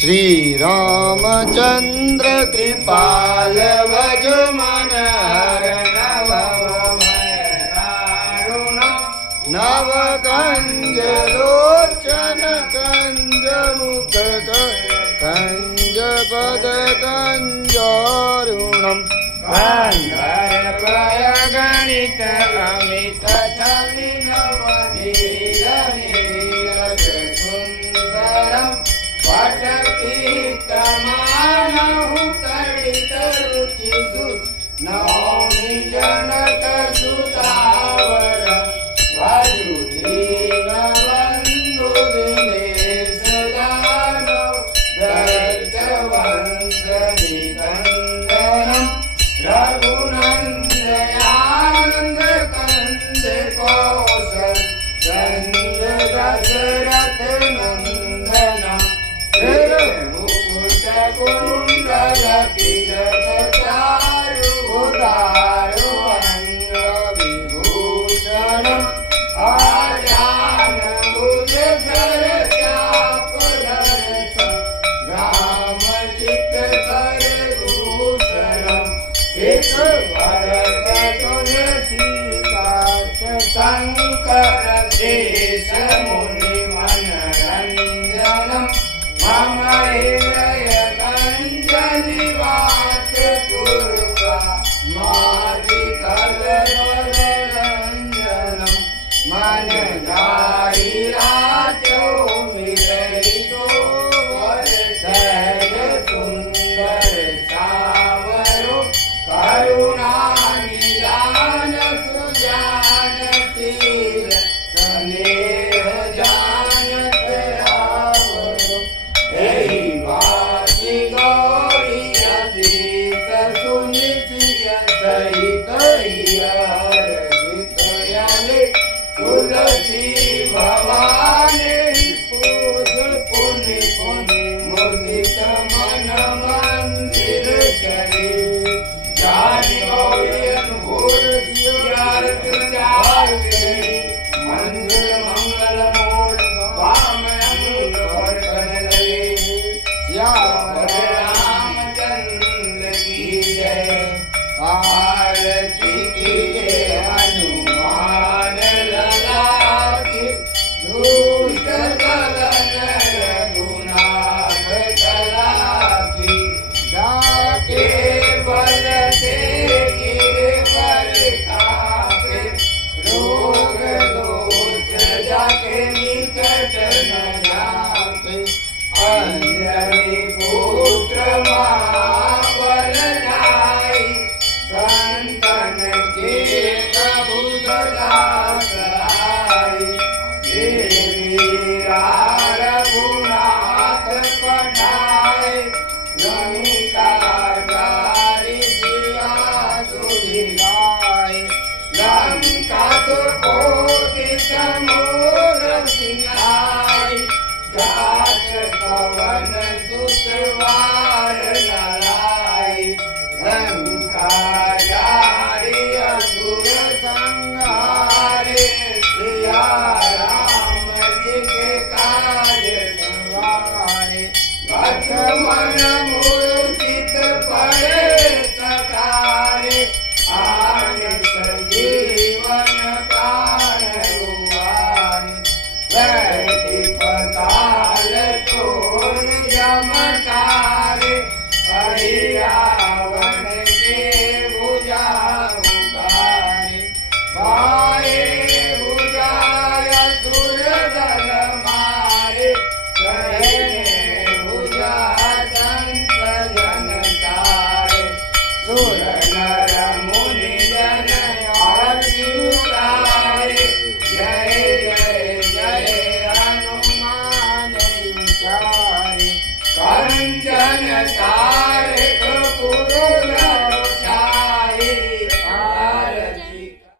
श्री रामचंद्र कृपाल भज मन हर नव कंज लोचन कंज मुख कंज पद कंजरुणम गणित अमित छवि नवनील सुंदरम पटकीतमानहु तडित रुचिसु नौमि जनक सुतावर वायुदीनबन्धु दिनेश दानव गर्जवंशनिकन्दनं रघुनन्दयानन्द कंद कौशल कंद दशरथ नन्दनं कुंडल चारु उदारु अंगविभूषणम् आजान भुज धर चाप धर राम चित कर भूषणम् एक भरत तुलसी काश शंकर शेष मुनि मनरंजनम् मम हृदय कंजनिवास तुर्का मादिकलरंजनम मन गाहिराचो मिलयितो वर सहज सुंदर सावरो करुणा निदान सुजानशील स्नेह जानत रावरो गौरी अतीत सुनिश्चिय सहित तुलसी भवानी पूज पुनि पुनि मुदित मन मंदिर चले जानी गौरी अनुभूर मंदिर मंगल मोल वाम अंग रामचंद्र की जय आरती की जय हनुमान लला की दुष्ट दलन रघुनाथ कला की जाके बल से गिरवर खाके रोग दोष जाके निकट न जाके अंजनी पुत्र महाबल लाई संतन के प्रभु सदा सहाय रघुनाथ पठाए लंका जारी सिया सुधिलाए लंका तो कोटि समूर सिंहाय जात पवन सुतवार नराय लंका जारी असुर संहारे सिया राम जी के काज सवारे लक्ष्मण